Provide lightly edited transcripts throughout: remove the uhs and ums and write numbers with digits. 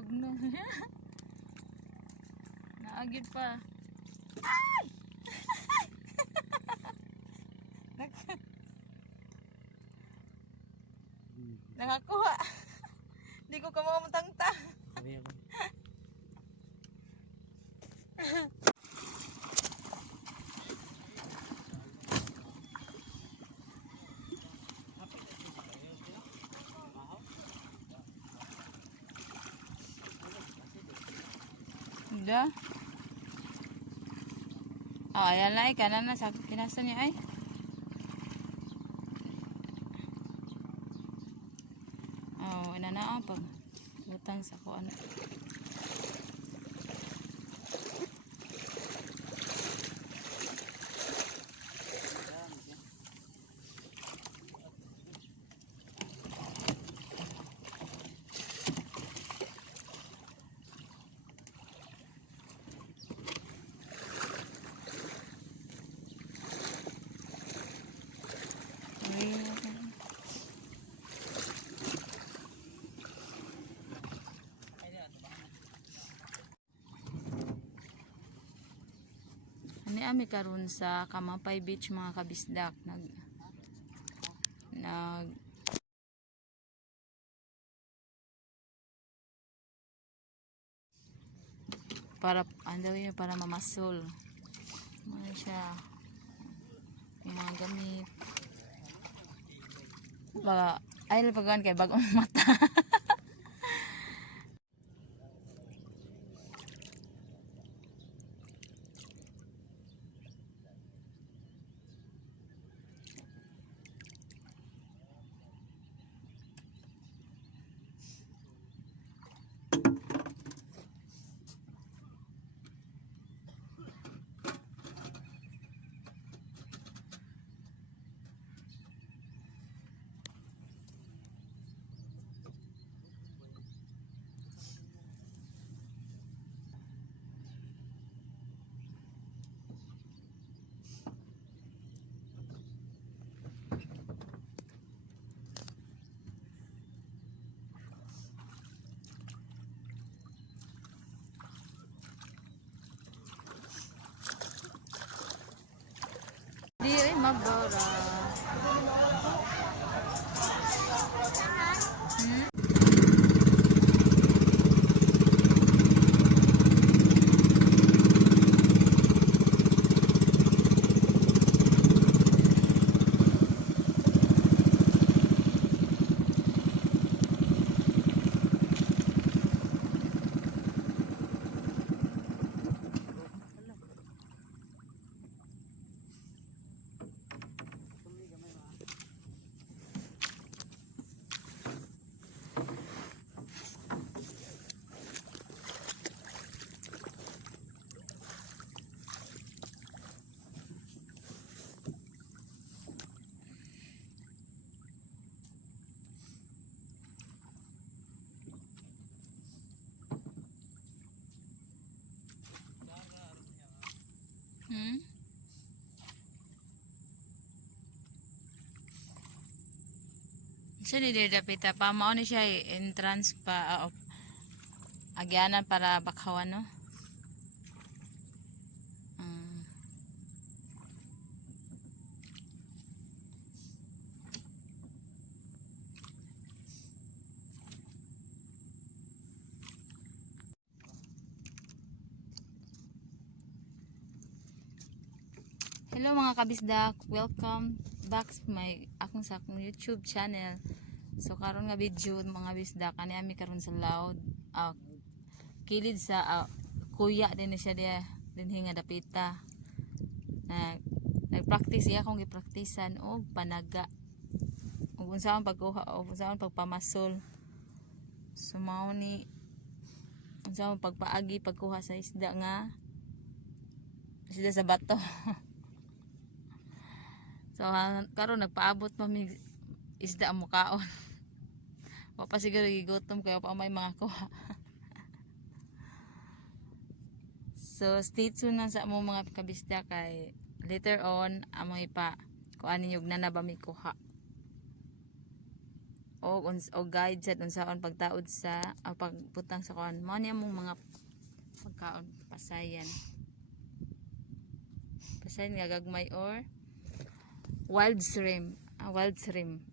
ugno. Naagid pa. Ay! Nakakuha. Hindi ko ka mamutang-tang. Udah. Oh, ayan na, kanan na. Sabi, kinasa niya ay. Oh, ina na ang pag butang sa kuan. Ani ami karon sa Kamapay Beach mga kabisdak nag para ano yun, para mamasol ano siya yung mga gamit baga ay pagwan kay bagong mata. Di ay mabora. So dili dapita pa mao ni siya entrance pa agyanan para bakawan no. Hello mga kabisdak, welcome back to my akong YouTube channel. So karon nga video mga bisdak ani ami karon sa loud kilid sa kuya din siya dia dinhi nga dapita. Nagpractice iya akong gipraktisan og panaga. Ug unsaon pagkuha o unsaon pagpamasol. So mao ni unsaon pagpaagi pagkuha sa isda nga isda sa bato. So karon nagpaabot pa mi isda ang mukaon. Wa pa siguro gigutom kaya pa may mga kuha. So stay tuned lang sa mo mga kabisda kay later on amoy pa kuan ninyo na ba mi kuha. o guide sa unsaon pagtaod sa pagputang sa kuan mo niya mong mga pagkaon pasayan nga gagmay or wild shrimp wild shrimp.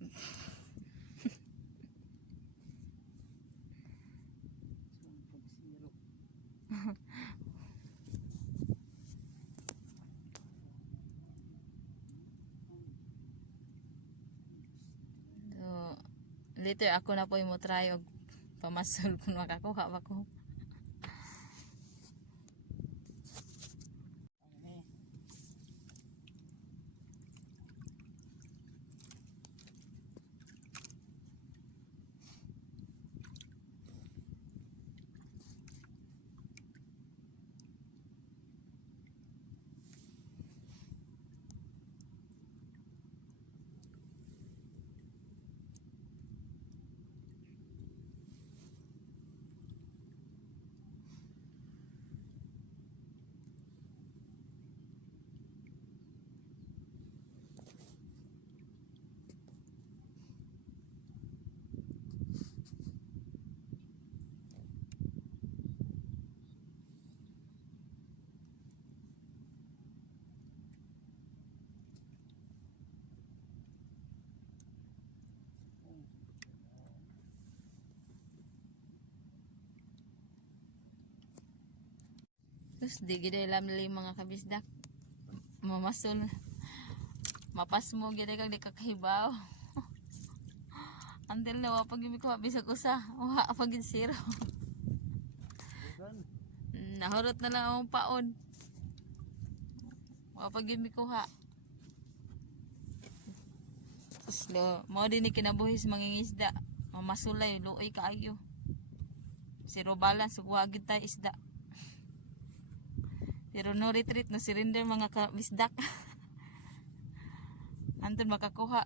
So, later ako na po mo try og pamasol kung makakuha ba ko. Tapos di gid alam nila yung mga kabisdak mamasol mapas mo gid kag di kakahibaw. Until na wapag yun ko bisag usa wa pag zero. Nahurot na lang akong paon wapag yun kuha. Tapos mo din ni kinabuhis mangingisda mamasulay luoy kaayo zero balance wagid tay isda. Pero no retreat, no surrender mga kabisdak. Antun makakuha.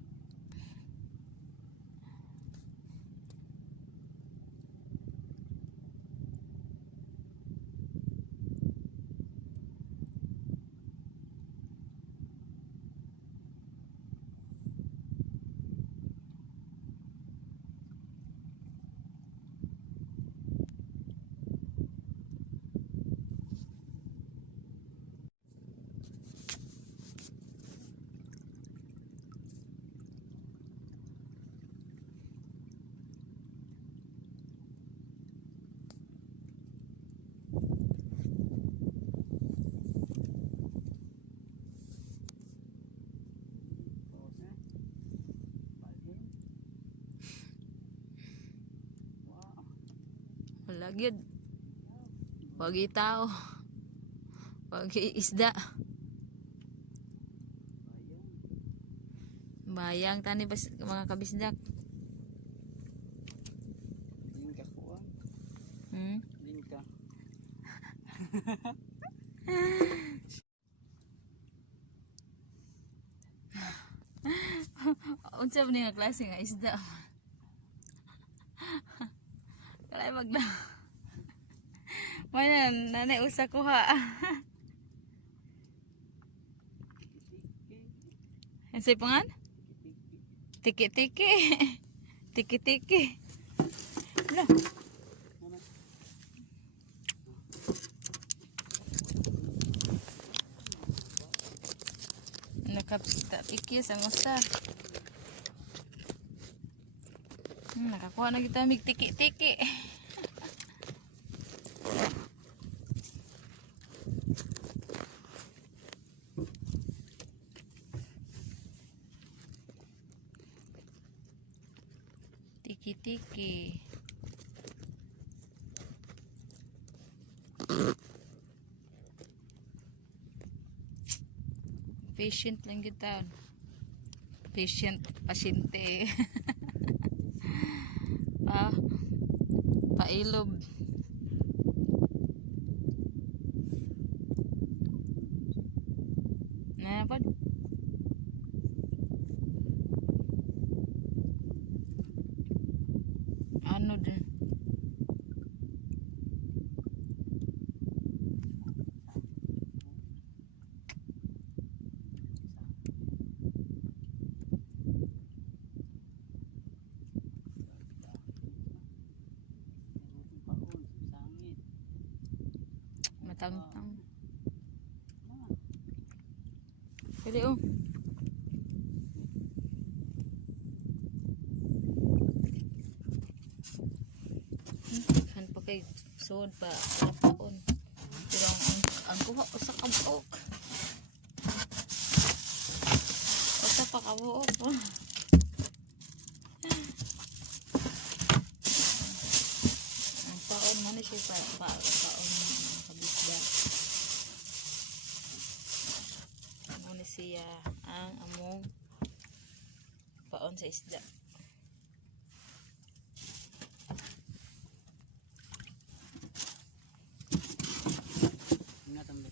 Wala gyud. Wagi tao. Wagi isda. Bayang tani pas mga kabisdak. Din ka kuha. Din ka. Unsa man nga klase nga isda? Kalay magna. Mana nanay usa ko ha. Ensay pangan? Tiki-tiki. Tiki-tiki. Lah. Nakapikis ang usa. Nakakuha na kita mig tiki-tiki. Tiki-tiki. Patient lang kita. Pasyente. Pailob. Napad? Ano din? Tang-tang. Pwede oh. Han pa kay sod pa paon. Pero ang kuha usa ka buok. Usa pa ka buok. Ang paon man siya paon kabisda. Ano siya ang among paon sa isda. Ingat ang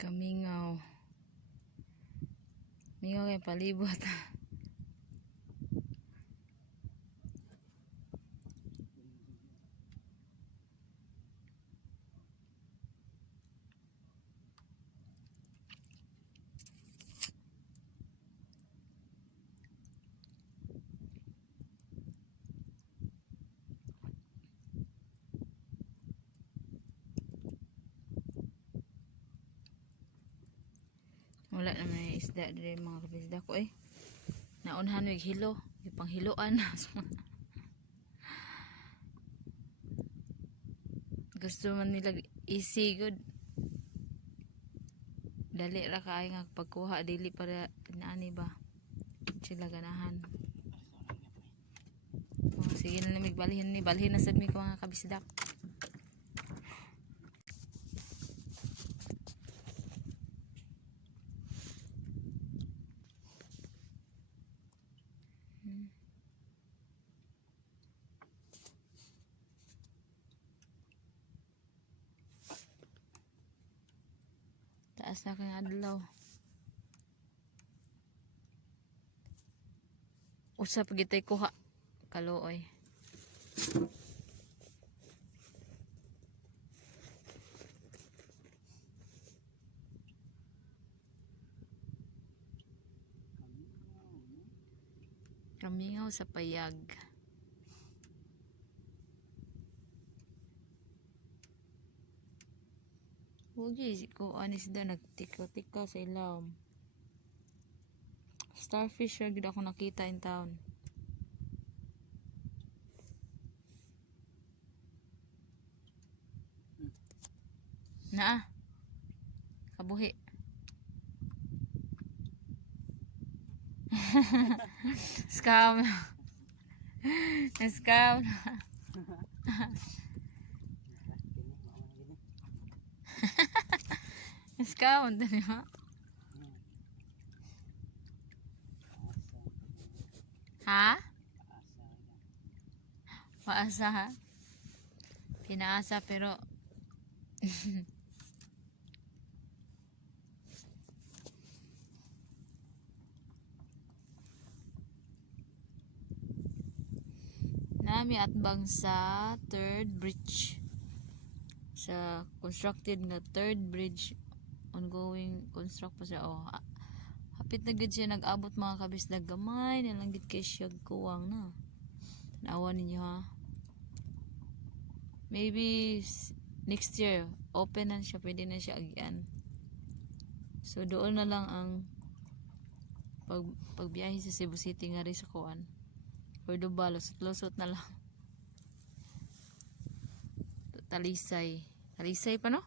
Kamingaw. Mingaw kay palibot. Wala na may isda dire mga kabisda ko eh. Naunhan wig hilo, ipanghiloan. Gusto man nila easy good. Dali ra kay nga pagkuha dili para naani ba. Sila ganahan. Oh, sige na lamig balhin na sad mi ko mga kabisda. Taas na kang adlaw. Usa pa gitay kuha kaluoy. Kamingaw sa payag. Huwag ko anis da nagtika-tika sa ilaw. Starfish ra gid ako nakita in town. Naa. Kabuhi. Scam. Scam. Scam tadi ha. Ha? Paasa ha? Pinaasa pero nami at bang sa third bridge, sa constructed na third bridge, ongoing construct pa siya. Oh, hapit na gid siya nag-abot mga kabisdag, gamay na lang gid kay siya kuwang na. Tanawan ninyo ha, maybe next year open na siya, pwede na siya agyan. So doon na lang ang pagbiyahe sa Cebu City nga rin sa kuan. Cordova, lusot na lang. Talisay. Talisay pa no?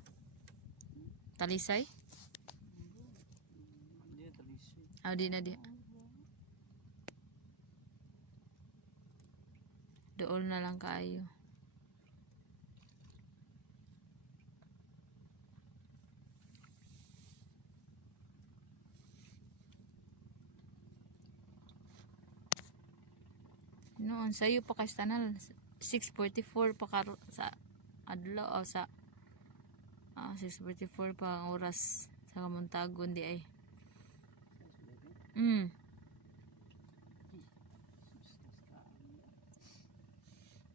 Talisay? Hindi, talisay. Ah, di na di. Dool na lang kaayo. Noon sayo pa kay tanal 6:44 pa karo sa adlaw o sa 6:44 pa ang oras sa Kamuntagon di ay.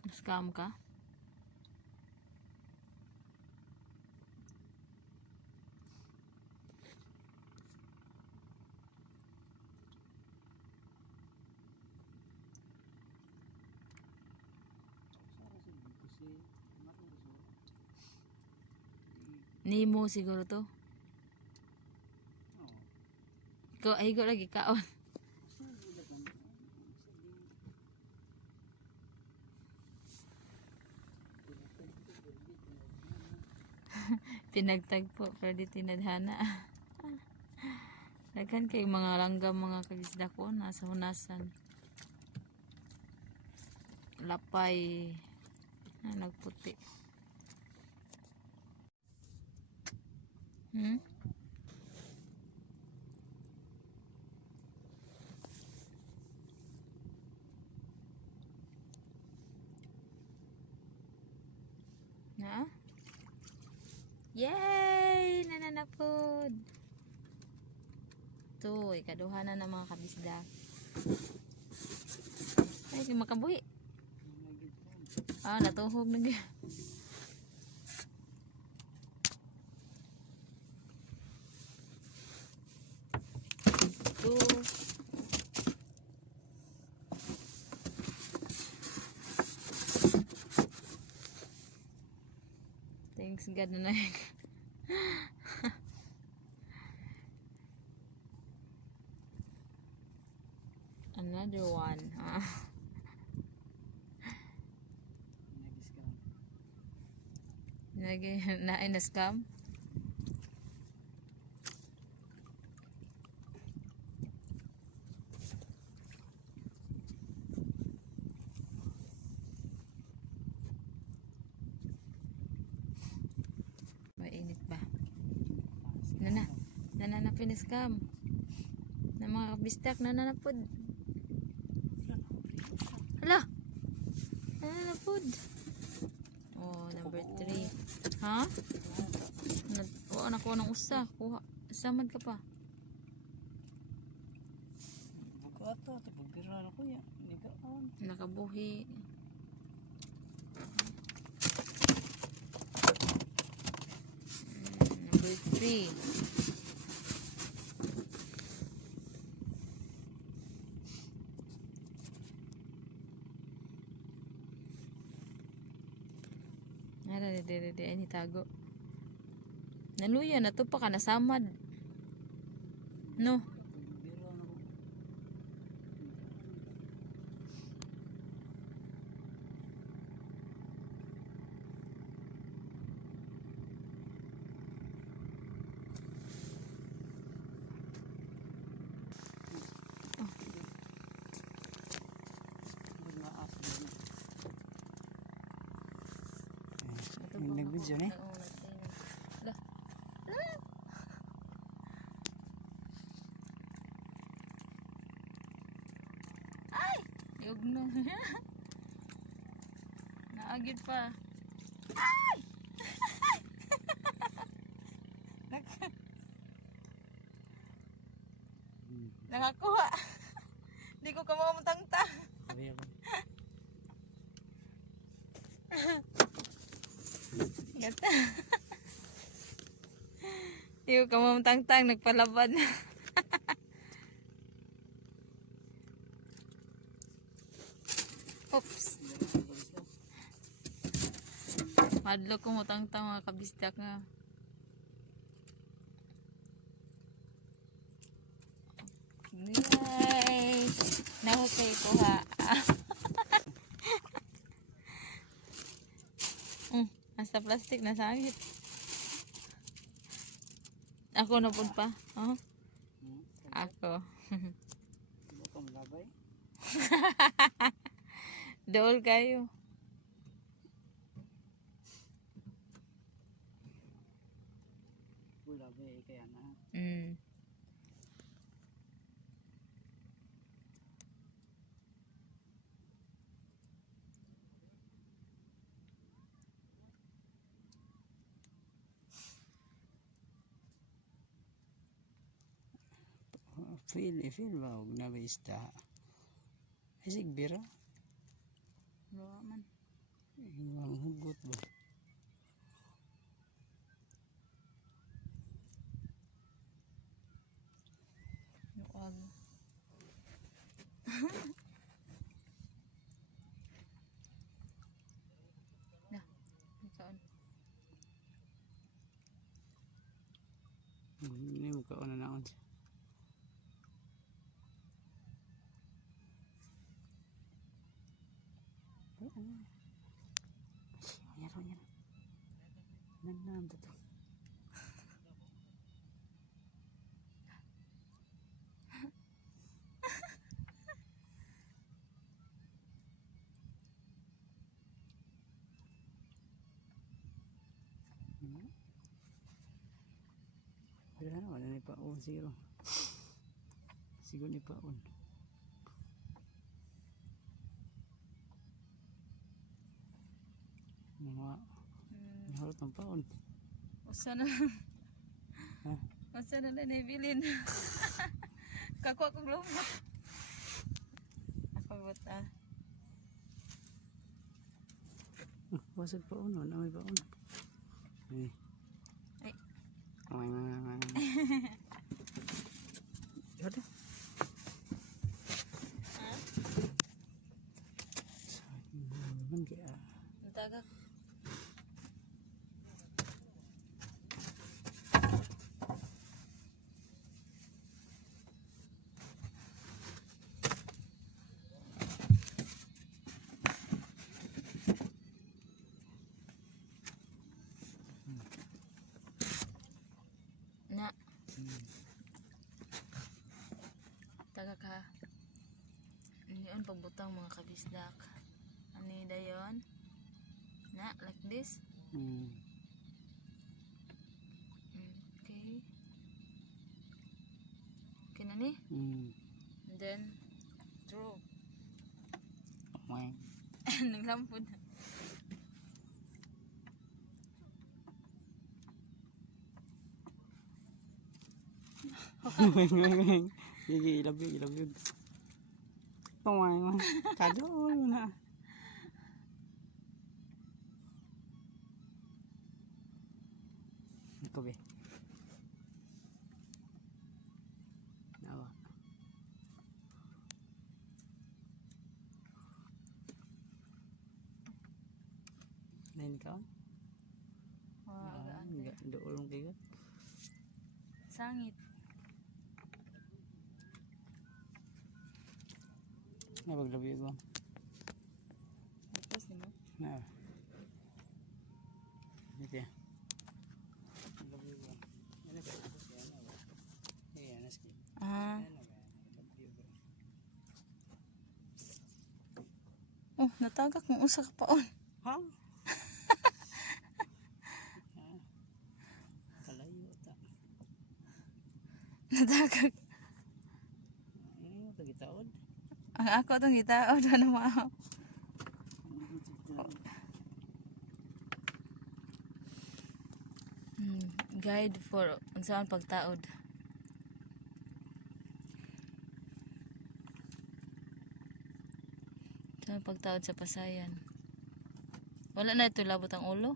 Scam ka? Nimo siguro to. Ay ko lagi kaon. Pinagtagpo pero di tinadhana. Daghan kay mga langgam mga kabisda ko nasa hunasan. Lapay na nagputi. Na? Yay! Nananapod! Ito, ikaduha na ng mga kabisda. Ay, si makabuhi. Natuhog na gaya. Ito. Thanks God na another one. Nain na scam. Mainit ba? Nananapin na scam. Na mga kabisdak nananapod. Hala! Nananapod. Oh, number 3. Ha? Wala na ko ng usa. Kuha. Samad ka pa. Bukato, pagpira na ko ya. Nakabuhi. Number 3. Ay nitago. Naluya na to pa ka nasamad. No. Nag-video ni. Ay! Yugno. Naagid pa. Ay! Nakakuha. Hindi ko kamamutang-tang. Sabi ako. Gata. Iyo ka mamtang-tang nagpalabad. Oops. Madlo ko mutang-tang mga kabisdak nga. Yay! Nahukay ko ha. Nasa plastic na sangit. Ako na po pa. Oh. Ako. Daol kayo. Wala ba eh, kaya na. Mm. Feel ba og na ba isda. Ay sigbira. Luwa man. Ang hugot ba. Luwag. Na. Ikaon. Hindi mo kauna naon siya. Yaro. Nanam to. Wala ni paon siguro. Siguro ni paon. Mga harot ng paon. Usa na. Ha? Usa na lang nabilin. Kako akong lumot. Ako buta. Wasag paon, wala may paon. Ay. Ay. Yada. Man kaya. Tagak. Na. Tagak ha. Ngayon pagbutang mga kabisdak. Ani dayon? Na, like this. Okay. Okay na ni? And then, throw. Naglampod na. Ilab yun. Tumay. Kadol na. Ito be. Nawa. Nain ka? Aga-ante. Doon kayo. Sangit. Napaglabi ko. Tapos mo? Na. Okay. Labi ko. Ano ba? Ayan, naski. Ah. Oh, natagak mo usa ka paon. Ha? Kalayo ta. Natagak. Ano to gitaod? Ang ako itong gitaod. Ano mao? Guide for unsaan pagtaod. Saan pagtaod sa pasayan? Wala na ito labot ang ulo?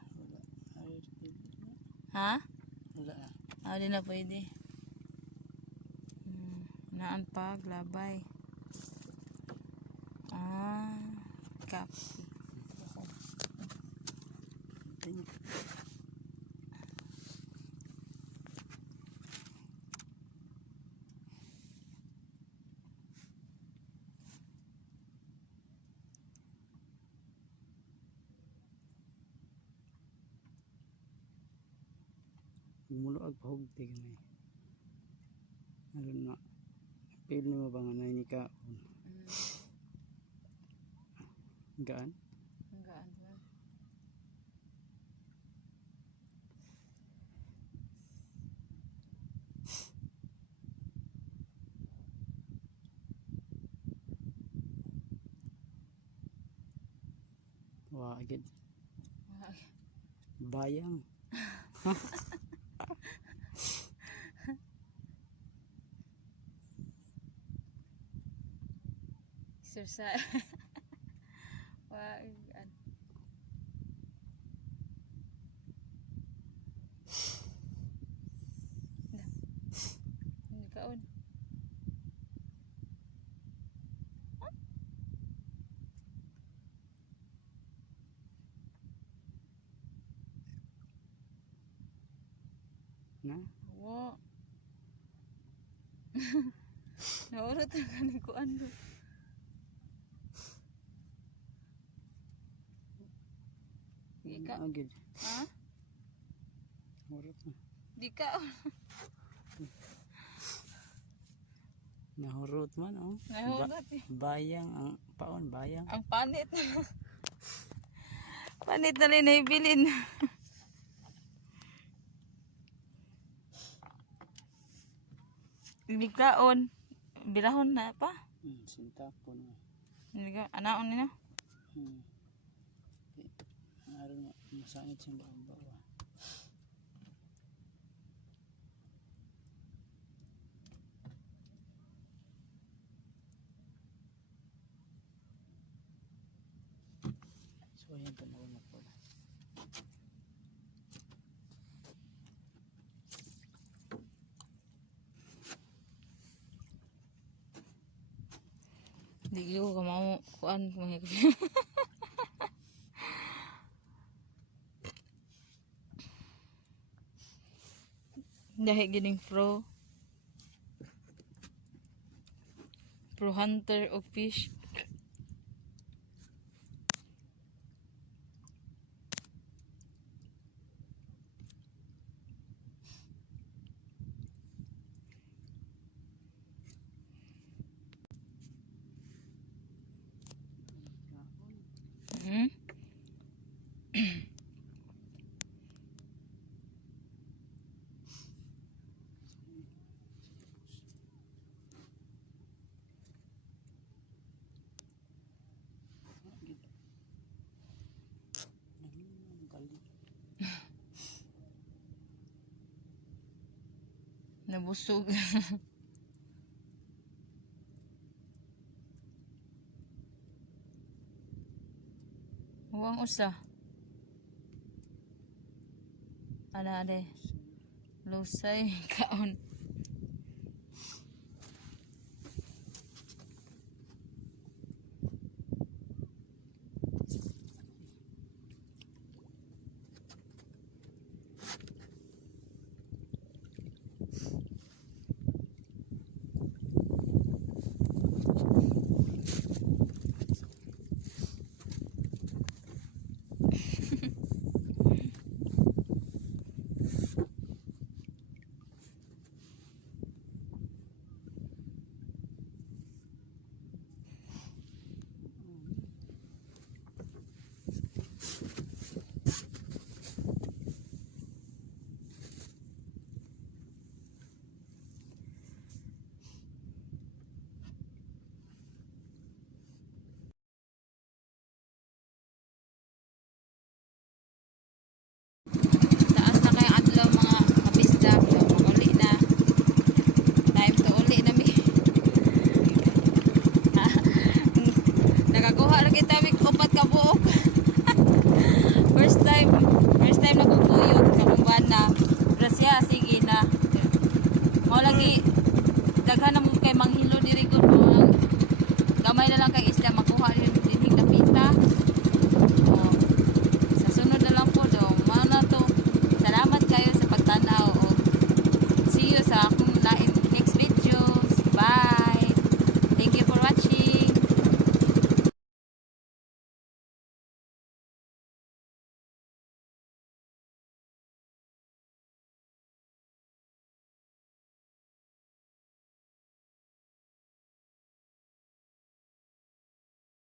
Ha? Wala na. Ah, di na pwede. Naan paglabay. Ah, copy. Mulo ag pahugti ganay. Aron na. Pil mo ba nga na ni ka? Gaan. Ang gaan ba? Wa agad. Wag. Bayang. Exercise. Wag. Hindi kaon. Na. Wo. Naurot ang kanin ko ano. Di ka. Agad. Ha? Urot na. Di ka. Nahurot man oh. Nahurot eh. Bayang ang paon, bayang. Ang panit. Panit na rin na ibilin. Hindi kaon. Birahon na pa. Sintapon mo. Hindi ka. Anaon nila. Aron masangit sa bawa. So ayan po na po. Hindi ko ka mau kuan kung dahil gining pro hunter of fish. Hmm? Nabusog. Huwag usa. Ana de. Lusay kaon.